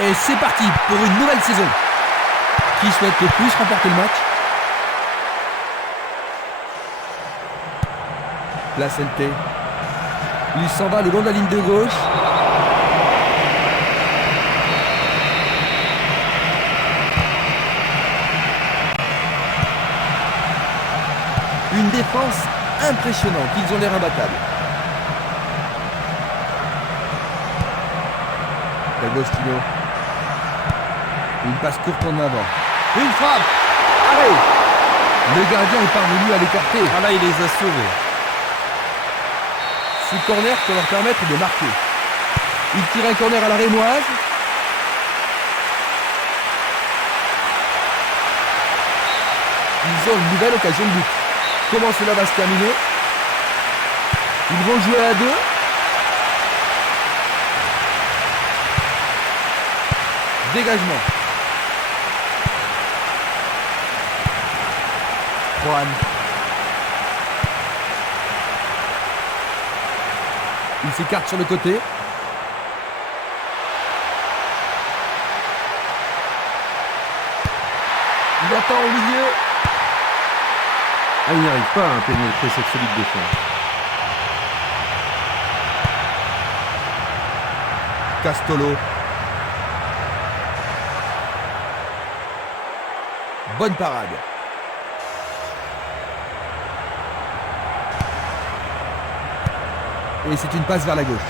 Et c'est parti pour une nouvelle saison. Qui souhaite le plus remporter le match? Placente. Il s'en va le long de la ligne de gauche. Une défense impressionnante. Ils ont l'air imbattables. D'Agostino. Une passe courte en avant. Une frappe. Arrêt. Le gardien est parvenu à l'écarter. Ah là, il les a sauvés. Ce corner peut leur permettre de marquer. Il tire un corner à la rémoise. Ils ont une nouvelle occasion de but. Comment cela va se terminer? Ils vont jouer à deux. Dégagement. Juan. Il s'écarte sur le côté. Il attend au milieu. Ah, il n'arrive pas à pénétrer cette solide défense. Castolo. Bonne parade. Et c'est une passe vers la gauche.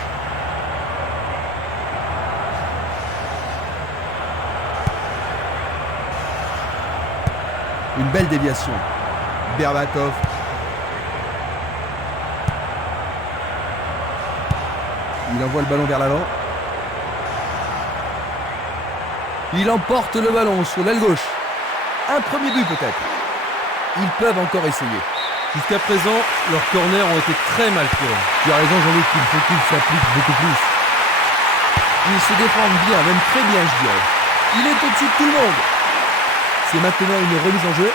Une belle déviation. Berbatov. Il envoie le ballon vers l'avant. Il emporte le ballon sur l'aile gauche. Un premier but peut-être. Ils peuvent encore essayer. Jusqu'à présent, leurs corners ont été très mal tirés. Tu as raison Jean-Luc, il faut qu'ils s'appliquent beaucoup plus. Ils se défendent bien, même très bien je dirais. Il est au-dessus de tout le monde. C'est maintenant une remise en jeu.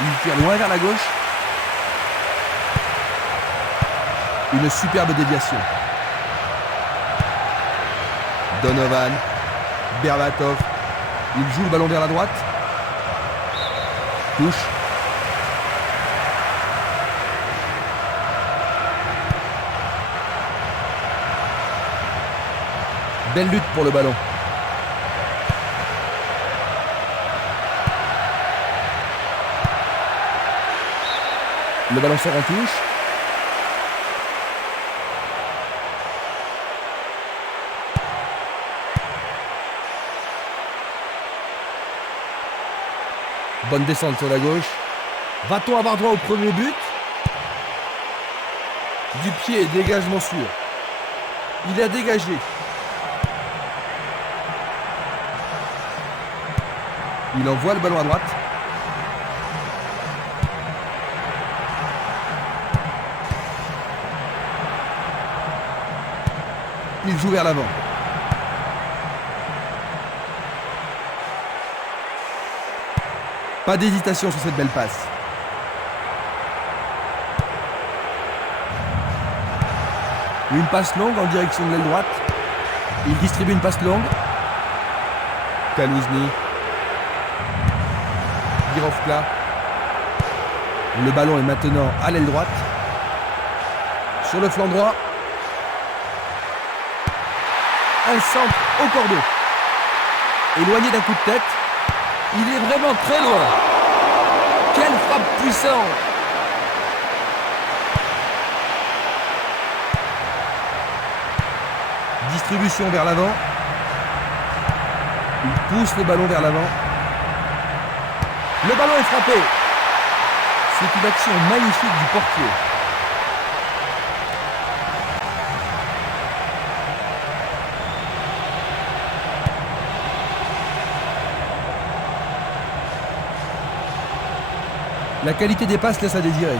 Il tire loin vers la gauche. Une superbe déviation. Donovan. Berbatov. Il joue le ballon vers la droite. Touche. Belle lutte pour le ballon. Le ballon sort en touche. Bonne descente sur la gauche. Va-t-on avoir droit au premier but? Du pied, dégagement sûr. Il a dégagé. Il envoie le ballon à droite. Il joue vers l'avant. Pas d'hésitation sur cette belle passe. Une passe longue en direction de l'aile droite. Il distribue une passe longue. Kaluzny. Girovka. Le ballon est maintenant à l'aile droite. Sur le flanc droit. Un centre au cordeau. Éloigné d'un coup de tête. Il est vraiment très loin. Quelle frappe puissante. Distribution vers l'avant. Il pousse le ballon vers l'avant. Le ballon est frappé. C'est une action magnifique du portier. La qualité des passes laisse à désirer.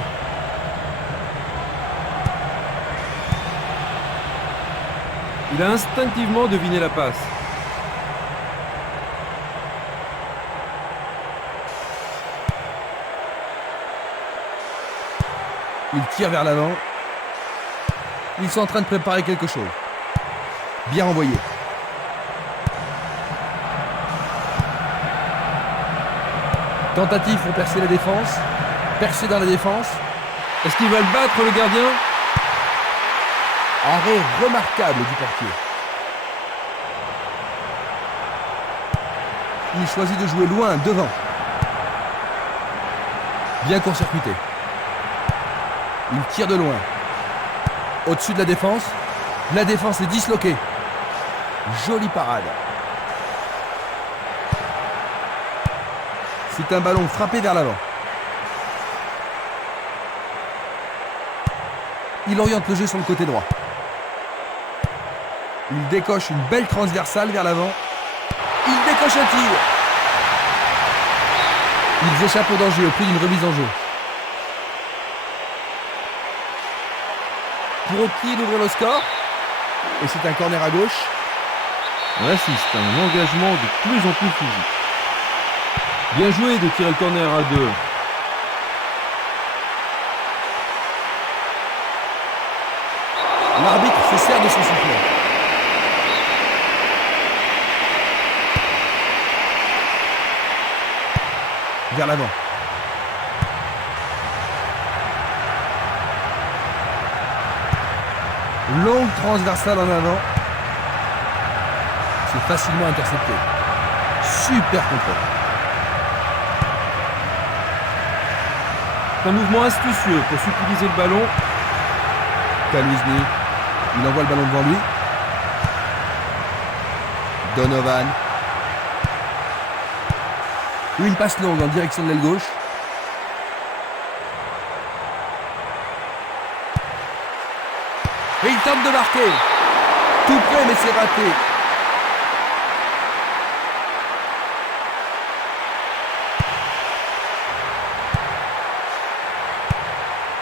Il a instinctivement deviné la passe. Il tire vers l'avant. Ils sont en train de préparer quelque chose. Bien envoyé. Tentative pour percer la défense. Percer dans la défense. Est-ce qu'il va le battre, le gardien? Arrêt remarquable du portier. Il choisit de jouer loin, devant. Bien court-circuité. Il tire de loin. Au-dessus de la défense. La défense est disloquée. Jolie parade. C'est un ballon frappé vers l'avant. Il oriente le jeu sur le côté droit. Il décoche une belle transversale vers l'avant. Il décoche un tir. Ils échappent au danger au prix d'une remise en jeu. Pour qui d'ouvrir le score. Et c'est un corner à gauche. On assiste à un engagement de plus en plus physique. Bien joué de tirer le corner à 2. L'arbitre se sert de son sifflet. Vers l'avant. Longue transversale en avant. C'est facilement intercepté. Super contrôle. Un mouvement astucieux pour subtiliser le ballon. Kaluzny, il envoie le ballon devant lui. Donovan. Une passe longue en direction de l'aile gauche. Et il tente de marquer. Tout près, mais c'est raté.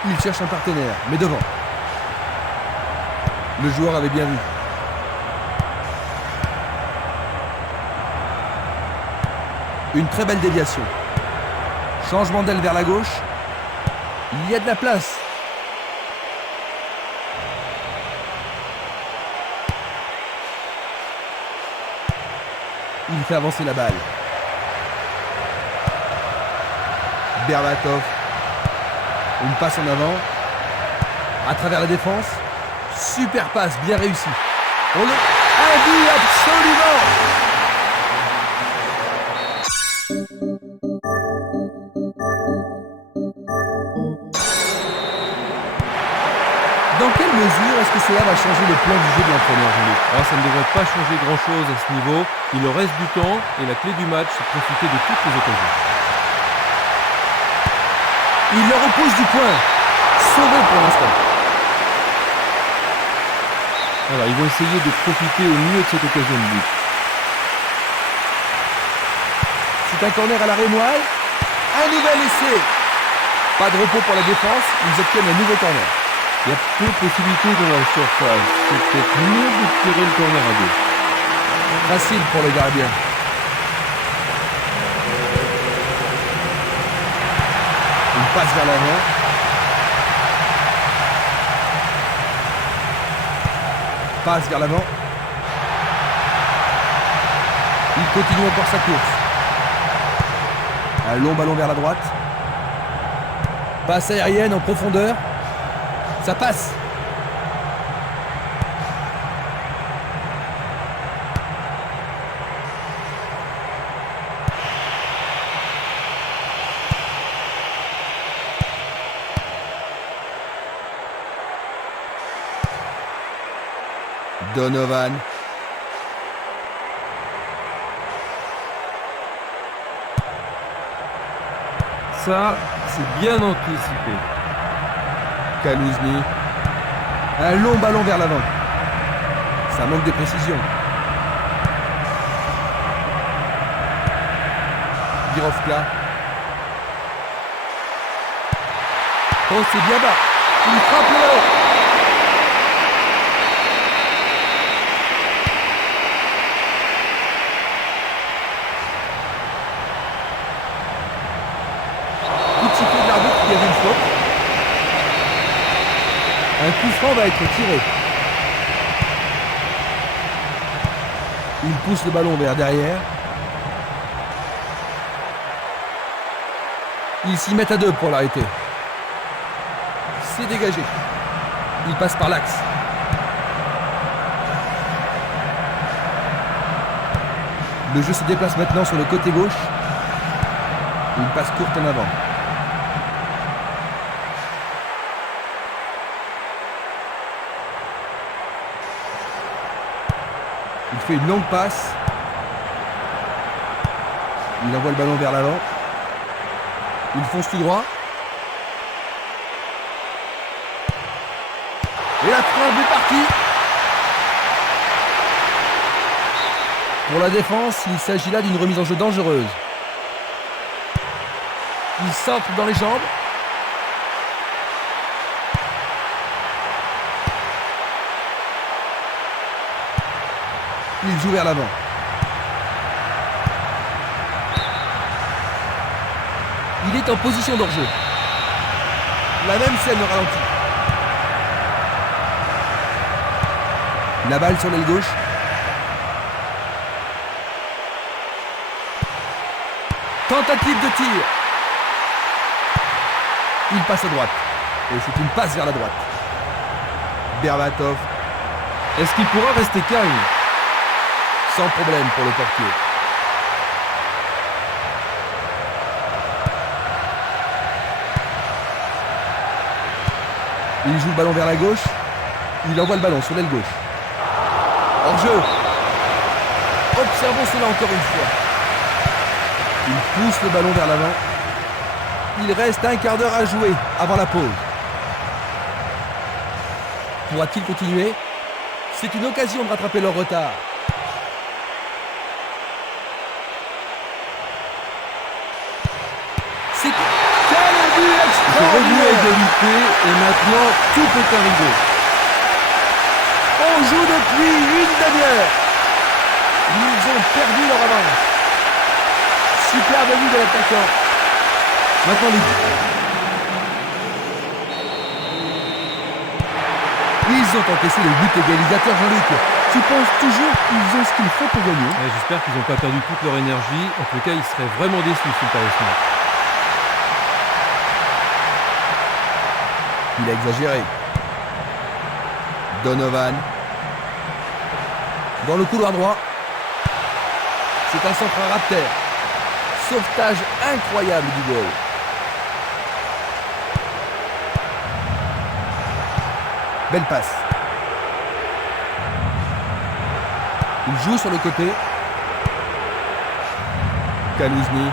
Il cherche un partenaire, mais devant. Le joueur avait bien vu. Une très belle déviation. Changement d'aile vers la gauche. Il y a de la place. Il fait avancer la balle. Berbatov. Une passe en avant. À travers la défense. Super passe, bien réussi. On le... Un but absolument. Dans quelle mesure est-ce que cela va changer le plan du jeu de l'entraîneur, Jean-Luc? Alors ça ne devrait pas changer grand-chose à ce niveau. Il leur reste du temps et la clé du match, c'est de profiter de toutes les occasions. Il leur oppose du point. Sauvé pour l'instant. Alors ils vont essayer de profiter au mieux de cette occasion de but. C'est un corner à la rémoise. Un nouvel essai. Pas de repos pour la défense. Ils obtiennent un nouveau corner. Il y a peu de possibilités dans la surface. C'est peut-être mieux de tirer le corner à 2. Facile pour le gardien. Une passe vers l'avant. Passe vers l'avant. Il continue encore sa course. Un long ballon vers la droite. Passe aérienne en profondeur. Ça passe. Donovan. Ça, c'est bien anticipé. Kaluzny. Un long ballon vers l'avant. Ça manque de précision. Birovka. Oh, c'est bien bas. Il frappe là. Coup de sifflet de l'arbitre qui avait une faute. Un coup franc va être tiré. Il pousse le ballon vers derrière. Ils s'y mettent à deux pour l'arrêter. C'est dégagé. Il passe par l'axe. Le jeu se déplace maintenant sur le côté gauche. Une passe courte en avant. Il fait une longue passe. Il envoie le ballon vers l'avant. Il fonce tout droit. Et la frappe est partie. Pour la défense, il s'agit là d'une remise en jeu dangereuse. Il centre dans les jambes. Il joue vers l'avant. Il est en position d'hors-jeu. La même scène au ralenti. La balle sur l'aile gauche. Tentative de tir. Il passe à droite. Et c'est une passe vers la droite. Berbatov. Est-ce qu'il pourra rester calme? Sans problème pour le portier. Il joue le ballon vers la gauche. Il envoie le ballon sur l'aile gauche. Hors-jeu. Observons cela encore une fois. Il pousse le ballon vers l'avant. Il reste un quart d'heure à jouer avant la pause. Pourra-t-il continuer? C'est une occasion de rattraper leur retard. C'est quel but Revenu à extraordinaire! égalité et maintenant tout peut arriver. On joue depuis une demi-heure. Ils ont perdu leur avance. Superbe vue de l'attaquant. Maintenant Ils ont encaissé le but égalisateur, Jean-Luc. Tu penses toujours qu'ils ont ce qu'il faut pour gagner? J'espère qu'ils n'ont pas perdu toute leur énergie. En tout cas, ils seraient vraiment déçus s'ils perdent ce match. Il a exagéré. Donovan. Dans le couloir droit. C'est un centre à terre. Sauvetage incroyable du goal. Belle passe. Il joue sur le côté. Kalouzny.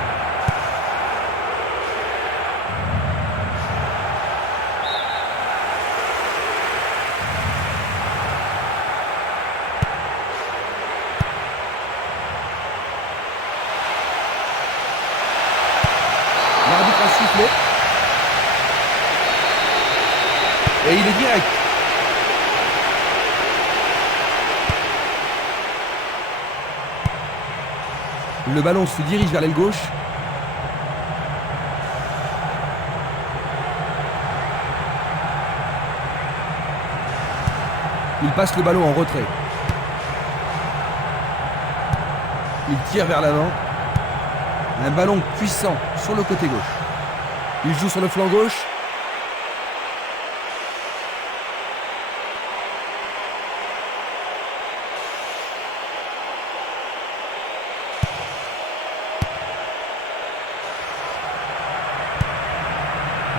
L'arbitre a sifflé. Et il est direct. Le ballon se dirige vers l'aile gauche. Il passe le ballon en retrait. Il tire vers l'avant. Un ballon puissant sur le côté gauche. Il joue sur le flanc gauche.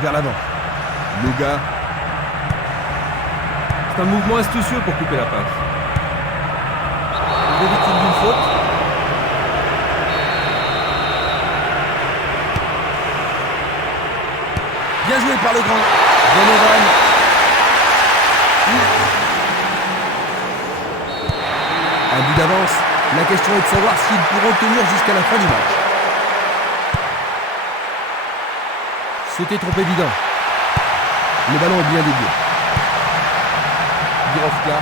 Vers l'avant. Luga. C'est un mouvement astucieux pour couper la passe. Il est victime d'une faute. Bien joué par le grand Donovan. Un but d'avance. La question est de savoir s'ils pourront tenir jusqu'à la fin du match. C'était trop évident. Le ballon est bien dévié. Birovka.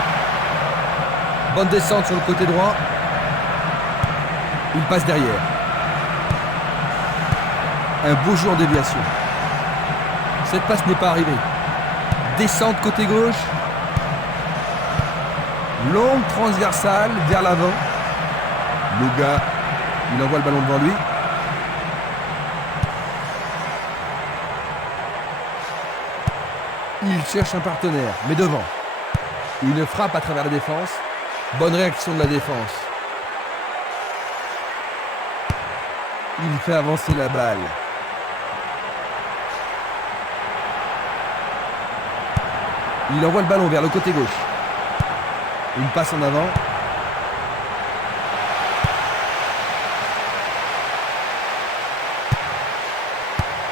Bonne descente sur le côté droit. Il passe derrière. Un beau jeu en déviation. Cette passe n'est pas arrivée. Descente côté gauche. Longue transversale vers l'avant. Luga, il envoie le ballon devant lui. Il cherche un partenaire, mais devant. Une frappe à travers la défense. Bonne réaction de la défense. Il fait avancer la balle. Il envoie le ballon vers le côté gauche. Une passe en avant.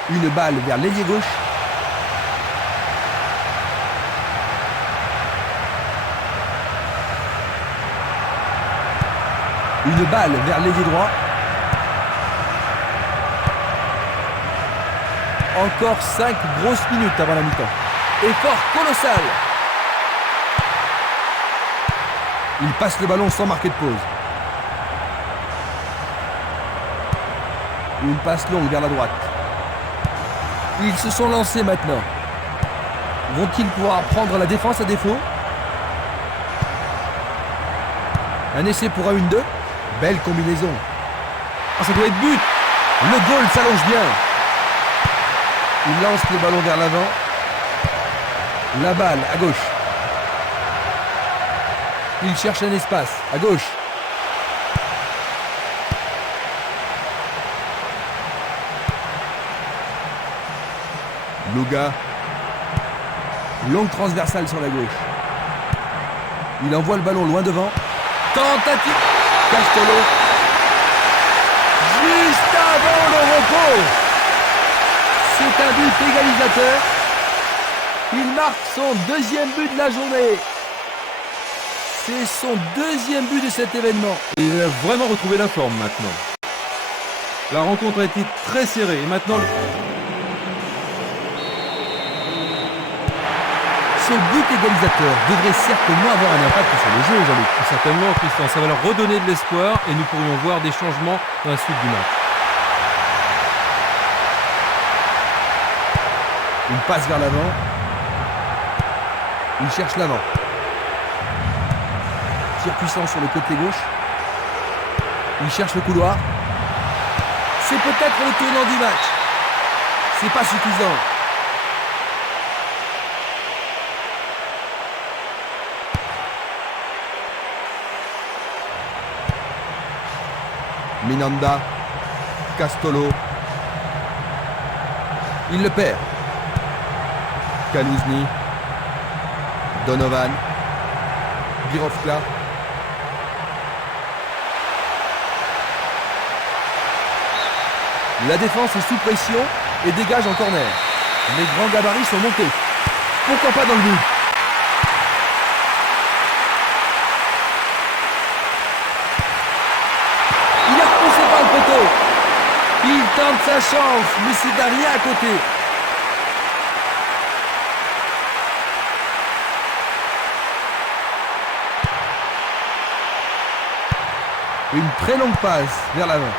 Une balle vers l'ailier gauche. Une balle vers l'ailier droit. Encore 5 grosses minutes avant la mi-temps. Effort colossal. Il passe le ballon sans marquer de pause. Une passe longue vers la droite. Ils se sont lancés maintenant. Vont-ils pouvoir prendre la défense à défaut? Un essai pour un 1-2. Belle combinaison. Ah, ça doit être but. Le goal s'allonge bien. Il lance le ballon vers l'avant. La balle à gauche. Il cherche un espace à gauche. Luga. Longue transversale sur la gauche. Il envoie le ballon loin devant. Tentative. Castolo. Juste avant le repos. C'est un but égalisateur. Il marque son deuxième but de la journée. C'est son deuxième but de cet événement. Et il a vraiment retrouvé la forme maintenant. La rencontre a été très serrée et maintenant... Ce but égalisateur devrait certainement avoir un impact sur le jeu, Jean-Luc. Certainement, Christian. Ça va leur redonner de l'espoir et nous pourrions voir des changements dans la suite du match. Une passe vers l'avant. Il cherche l'avant. Tir puissant sur le côté gauche. Il cherche le couloir. C'est peut-être le tournant du match. C'est pas suffisant. Minanda. Castolo. Il le perd. Kalouzny. Donovan. Birovka. La défense est sous pression et dégage en corner. Les grands gabarits sont montés. Pourquoi pas dans le but? Il a repoussé par le poteau. Il tente sa chance, mais c'est derrière à côté. Une très longue passe vers l'avant.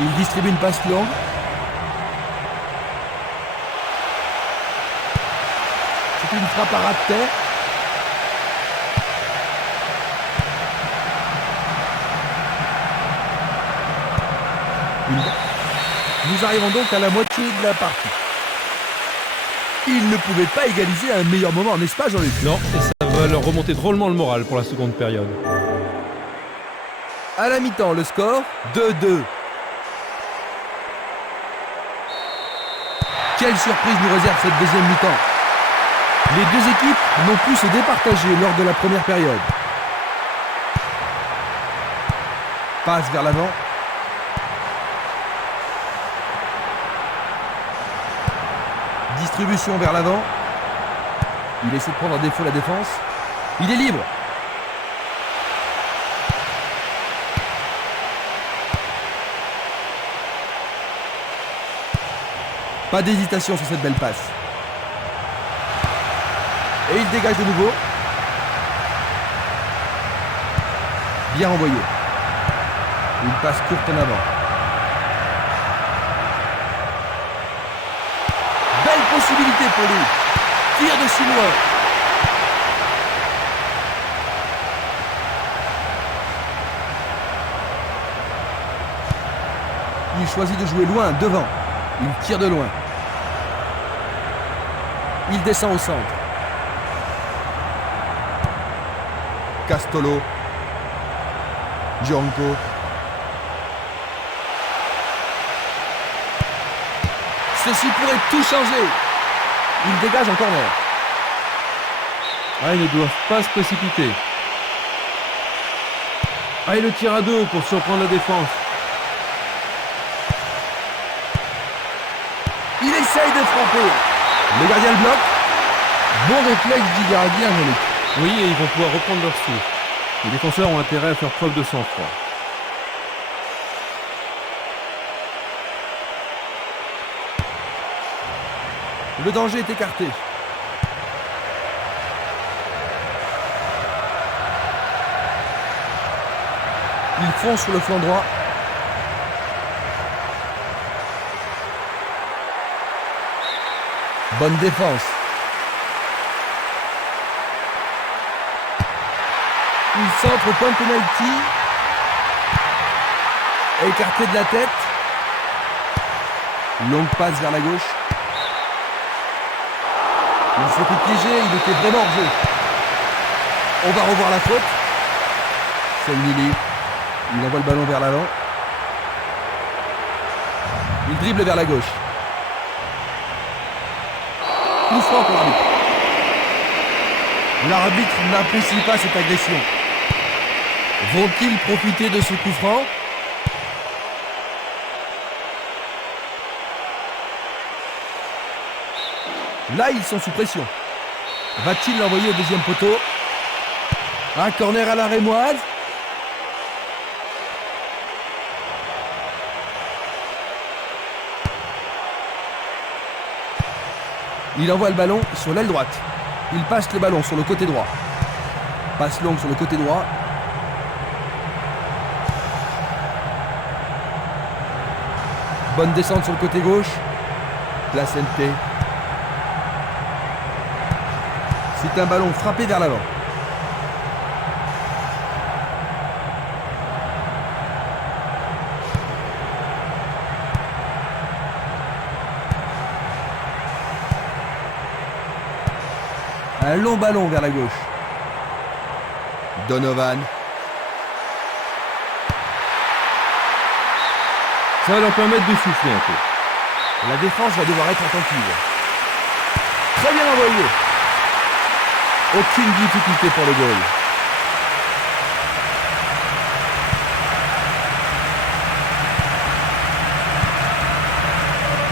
Il distribue une passe longue. C'est une frappe à ras de terre. Nous arrivons donc à la moitié de la partie. Il ne pouvait pas égaliser à un meilleur moment, n'est-ce pas, Jean-Luc? Non, et ça va leur remonter drôlement le moral pour la seconde période. À la mi-temps, le score 2-2. Quelle surprise nous réserve cette deuxième mi-temps. Les deux équipes n'ont pu se départager lors de la première période. Passe vers l'avant. Distribution vers l'avant. Il essaie de prendre en défaut la défense. Il est libre. Pas d'hésitation sur cette belle passe. Et il dégage de nouveau. Bien renvoyé. Une passe courte en avant. Belle possibilité pour lui. Tir de si loin. Il choisit de jouer loin, devant. Il tire de loin. Il descend au centre. Castolo. Gianco. Ceci pourrait tout changer. Il dégage en corner. Ah, ils ne doivent pas se précipiter. Ah, il le tire à dos pour surprendre la défense. Il essaye de frapper. Le gardien le bloque. Bon réflexe du gardien, Jean-Luc. Oui, et ils vont pouvoir reprendre leur souffle. Les défenseurs ont intérêt à faire preuve de sang-froid. Le danger est écarté. Il fonce sur le flanc droit. Bonne défense. Il centre au point de penalty. Écarté de la tête. Longue passe vers la gauche. Il s'est fait piéger, il était vraiment hors jeu. On va revoir la faute. C'est Mili. Il envoie le ballon vers l'avant. Il dribble vers la gauche. Coup franc pour l'arbitre. L'arbitre n'apprécie pas cette agression. Vont-ils profiter de ce coup franc ? Là, ils sont sous pression. Va-t-il l'envoyer au deuxième poteau ? Un corner à la rémoise. Il envoie le ballon sur l'aile droite. Il passe le ballon sur le côté droit. Passe longue sur le côté droit. Bonne descente sur le côté gauche. Placente. C'est un ballon frappé vers l'avant. Un long ballon vers la gauche. Donovan. Ça va leur permettre de souffler un peu. La défense va devoir être attentive. Très bien envoyé. Aucune difficulté pour le goal.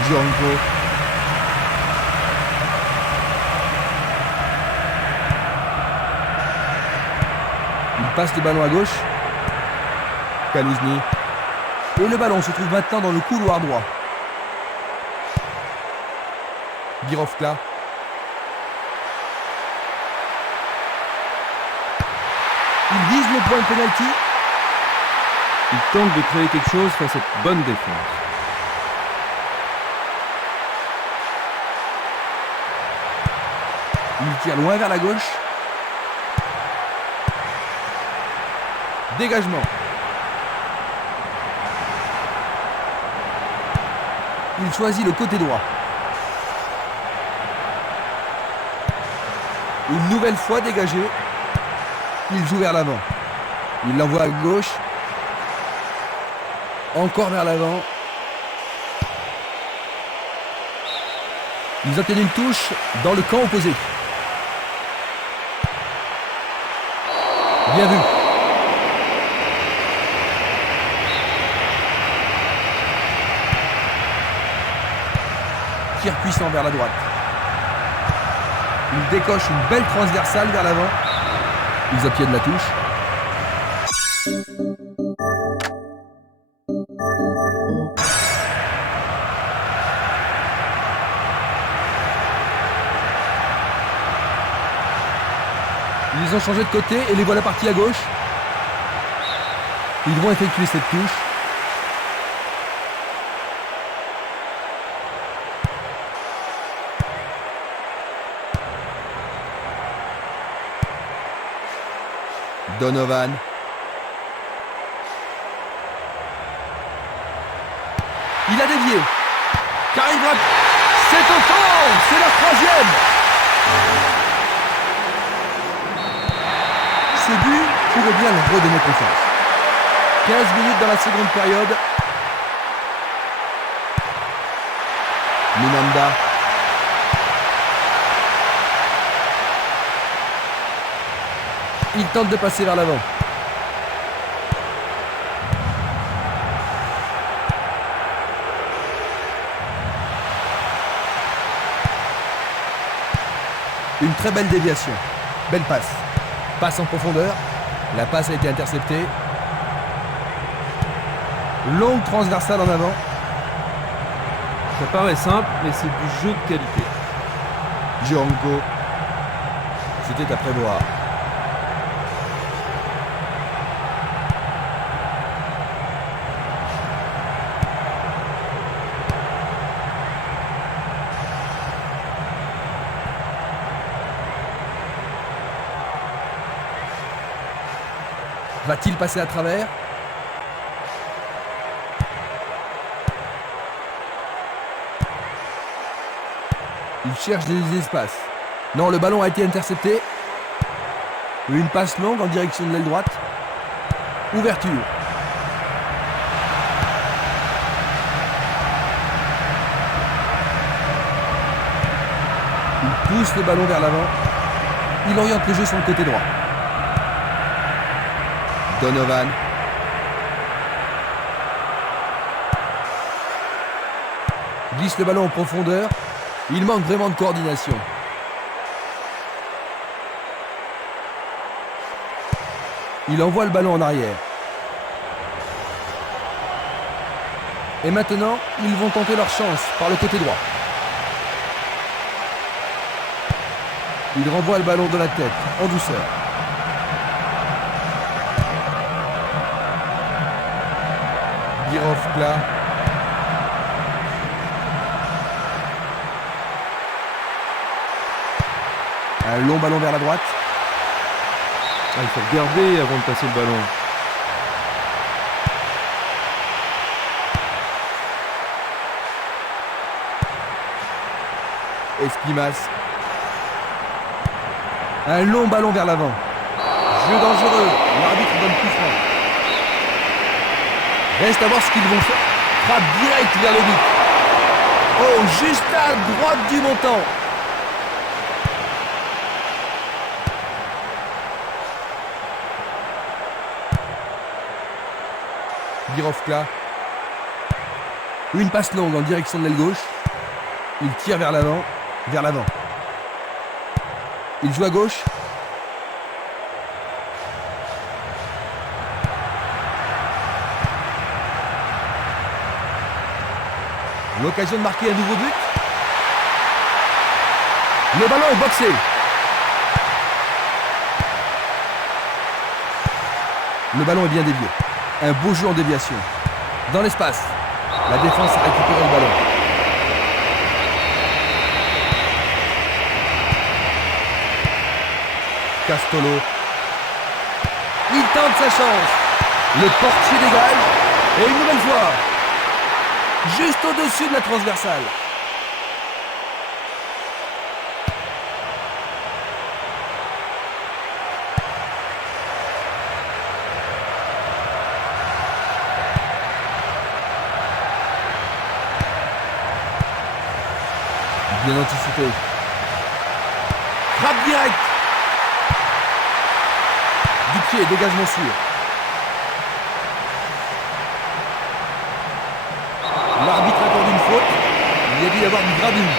Gianco. Il passe le ballon à gauche. Kaluzny. Et le ballon se trouve maintenant dans le couloir droit. Birovka. Il vise le point de pénalty. Il tente de créer quelque chose face à cette bonne défense. Il tire loin vers la gauche. Dégagement. Il choisit le côté droit. Une nouvelle fois dégagé. Il joue vers l'avant. Il l'envoie à gauche. Encore vers l'avant. Ils obtiennent une touche dans le camp opposé. Bien vu. Tir puissant vers la droite. Il décoche une belle transversale vers l'avant. Ils obtiennent la touche. Ils ont changé de côté et les voilà partis à gauche. Ils vont effectuer cette touche. Donovan. Il a dévié. Car il va... C'est au fond. C'est la troisième. Ce but pourrait bien leur redonner confiance. 15 minutes dans la seconde période. Minanda. Il tente de passer vers l'avant. Une très belle déviation. Belle passe. Passe en profondeur. La passe a été interceptée. Longue transversale en avant. Ça paraît simple, mais c'est du jeu de qualité. Gironco. C'était à prévoir. Va-t-il passer à travers? Il cherche des espaces. Non, le ballon a été intercepté. Une passe longue en direction de l'aile droite. Ouverture. Il pousse le ballon vers l'avant. Il oriente le jeu sur le côté droit. Donovan. Glisse le ballon en profondeur. Il manque vraiment de coordination. Il envoie le ballon en arrière. Et maintenant, ils vont tenter leur chance par le côté droit. Il renvoie le ballon de la tête, en douceur. Girovka. Un long ballon vers la droite. Il faut regarder avant de passer le ballon. Esquimas. Un long ballon vers l'avant. Jeu dangereux. L'arbitre donne coup franc. Reste à voir ce qu'ils vont faire. Frappe direct vers le but. Oh, juste à droite du montant. Girovka. Une passe longue en direction de l'aile gauche. Il tire vers l'avant. Vers l'avant. Il joue à gauche. L'occasion de marquer un nouveau but. Le ballon est boxé. Le ballon est bien dévié. Un beau jeu en déviation. Dans l'espace. La défense a récupéré le ballon. Castolo. Il tente sa chance. Le portier dégage. Et une nouvelle fois. Juste au-dessus de la transversale. Bien anticipé. Frappe directe. Du pied, dégagement sûr. L'arbitre accorde une faute. Il y a dû y avoir du gravure.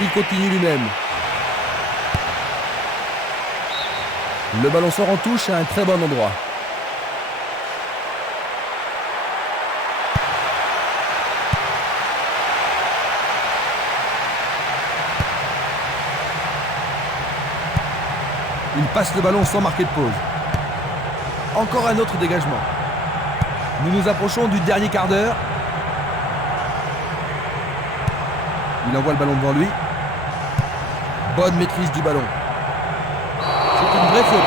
Il continue lui-même. Le ballon sort en touche à un très bon endroit. Il passe le ballon sans marquer de pause. Encore un autre dégagement. Nous nous approchons du dernier quart d'heure. Il envoie le ballon devant lui. Bonne maîtrise du ballon. C'est une vraie faute.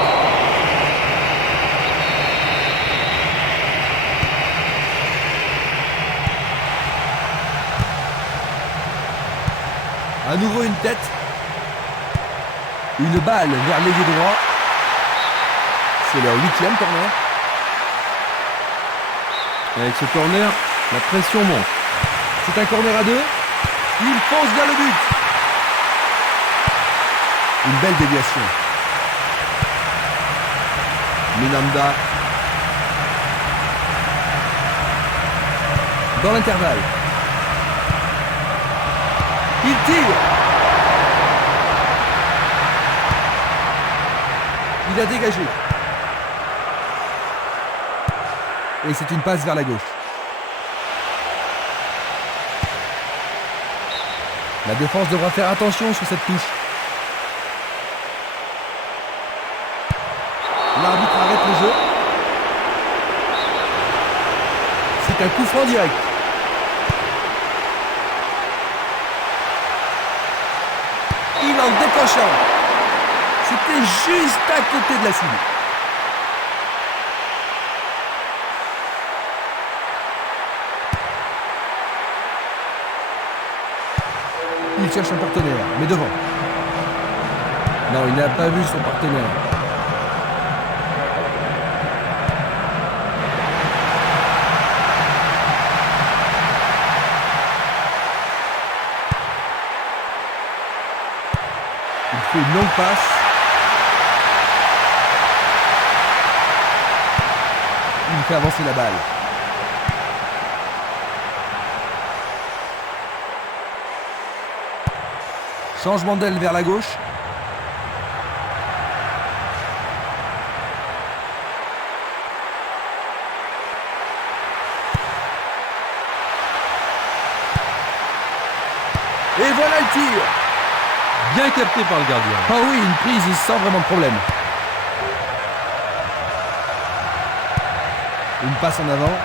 nouveau une tête. Une balle vers l'ailier droit. C'est leur 8e corner. Avec ce corner, la pression monte. C'est un corner à 2. Il fonce vers le but. Une belle déviation. Minanda. Dans l'intervalle. Il tire. Il a dégagé. Et c'est une passe vers la gauche. La défense devra faire attention sur cette touche. L'arbitre arrête le jeu. C'est un coup franc direct. Il en décroche un. C'était juste à côté de la cible. Il cherche un partenaire, mais devant. Non, il n'a pas vu son partenaire. Il fait une longue passe. Il fait avancer la balle. Changement d'aile vers la gauche. Et voilà le tir. Bien capté par le gardien. Ah oui, une prise sans vraiment de problème. Une passe en avant.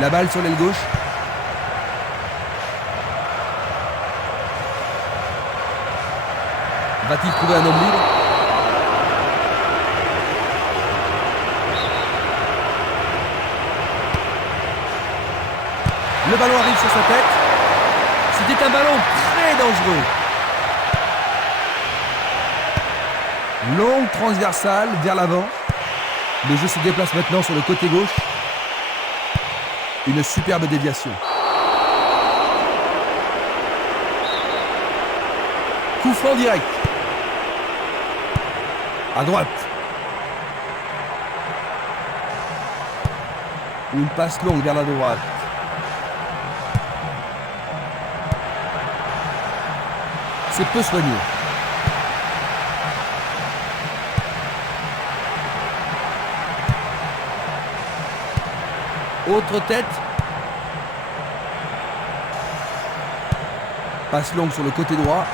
La balle sur l'aile gauche. Va-t-il trouver un homme libre? Le ballon arrive sur sa tête. C'était un ballon très dangereux. Longue transversale vers l'avant. Le jeu se déplace maintenant sur le côté gauche. Une superbe déviation. Coup franc direct. À droite. Une passe longue vers la droite. C'est peu soigné. Autre tête. Passe longue sur le côté droit.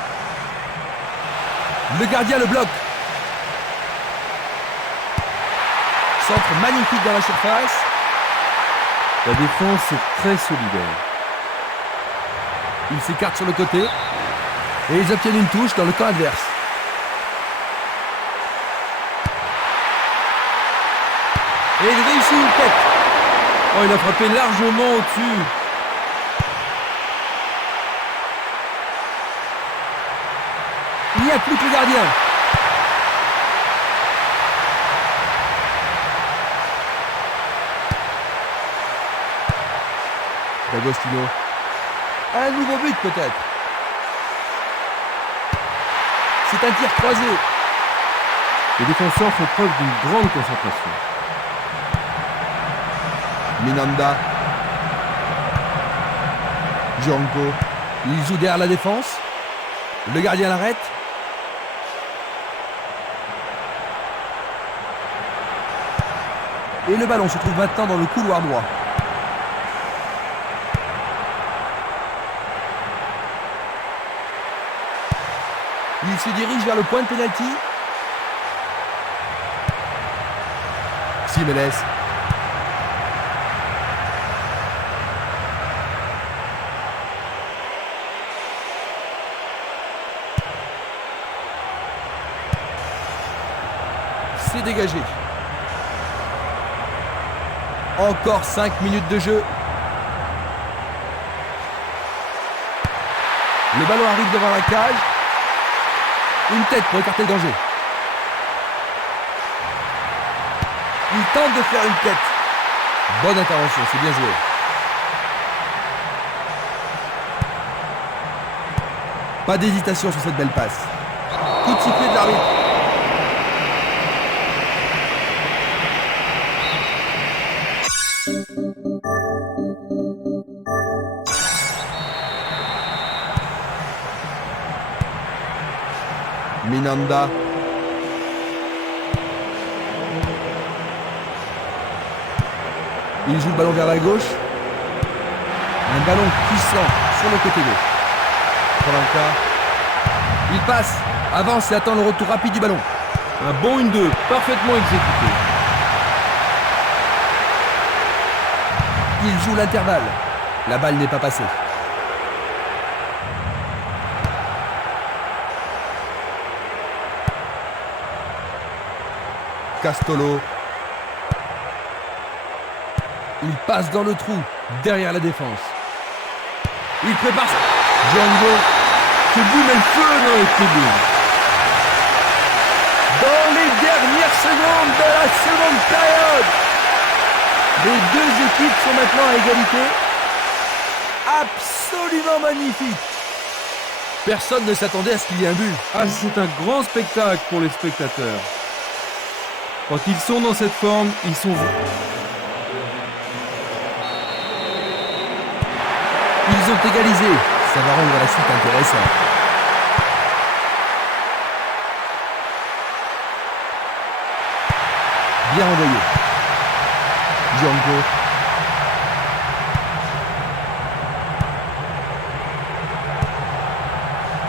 Le gardien le bloque. Centre magnifique dans la surface. La défense est très solidaire. Ils s'écartent sur le côté. Et ils obtiennent une touche dans le camp adverse. Et il réussit une tête. Oh, il a frappé largement au-dessus. Il n'y a plus que le gardien. D'Agostino. Un nouveau but peut-être. C'est un tir croisé. Les défenseurs font preuve d'une grande concentration. Minanda. Gianco. Il joue derrière la défense. Le gardien l'arrête. Et le ballon se trouve maintenant dans le couloir droit. Il se dirige vers le point de pénalty. Jiménez. C'est dégagé. Encore 5 minutes de jeu. Le ballon arrive devant la cage. Une tête pour écarter le danger. Il tente de faire une tête. Bonne intervention, c'est bien joué. Pas d'hésitation sur cette belle passe. Coup de sifflet de l'arbitre. Minanda. Il joue le ballon vers la gauche. Un ballon puissant sur le côté gauche. Polanka. Il passe, avance et attend le retour rapide du ballon. Un bon 1-2, parfaitement exécuté. Il joue l'intervalle. La balle n'est pas passée. Castolo. Il passe dans le trou, derrière la défense. Il prépare ça. Django. Ce but met le feu dans les tribunes. Dans les dernières secondes de la seconde période, les deux équipes sont maintenant à égalité. Absolument magnifique. Personne ne s'attendait à ce qu'il y ait un but. Ah, c'est un grand spectacle pour les spectateurs. Quand ils sont dans cette forme, ils sont... Ils ont égalisé. Ça va rendre la suite intéressante. Bien envoyé. Django.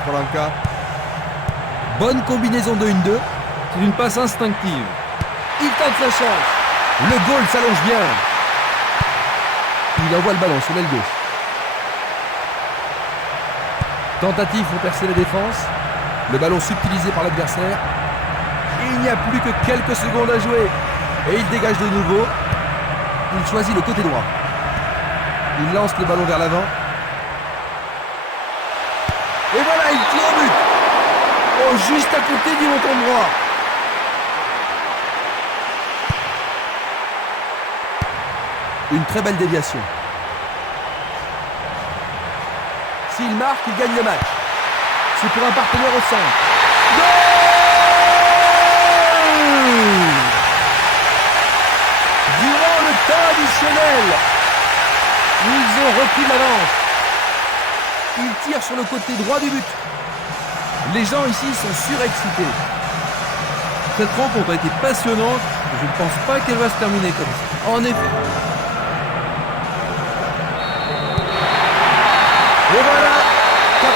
Polanka. Bonne combinaison de 1-2. C'est une passe instinctive. Il tente sa chance. Le goal s'allonge bien. Il envoie le ballon sur l'aile gauche. Tentative pour percer la défense. Le ballon subtilisé par l'adversaire. Il n'y a plus que quelques secondes à jouer. Et il dégage de nouveau. Il choisit le côté droit. Il lance le ballon vers l'avant. Et voilà, il tire au but. Oh, juste à côté du montant droit. Une très belle déviation. S'il marque, il gagne le match. C'est pour un partenaire au centre. Goal! Durant le temps additionnel, ils ont repris l'avance. Ils tirent sur le côté droit du but. Les gens ici sont surexcités. Cette rencontre a été passionnante. Je ne pense pas qu'elle va se terminer comme ça. En effet. Et voilà, 4-3.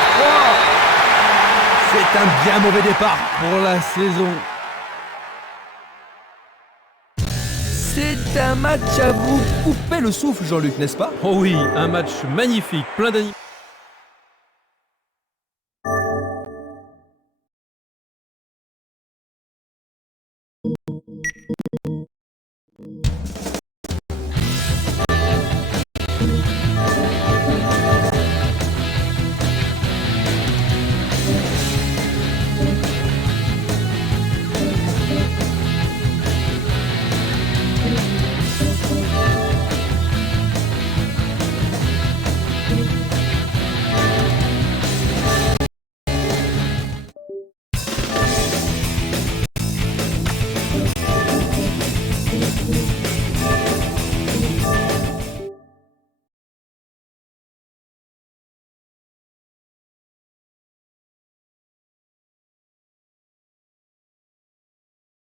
C'est un bien mauvais départ pour la saison. C'est un match à vous couper le souffle, Jean-Luc, n'est-ce pas? Oh oui, un match magnifique, plein d'animaux.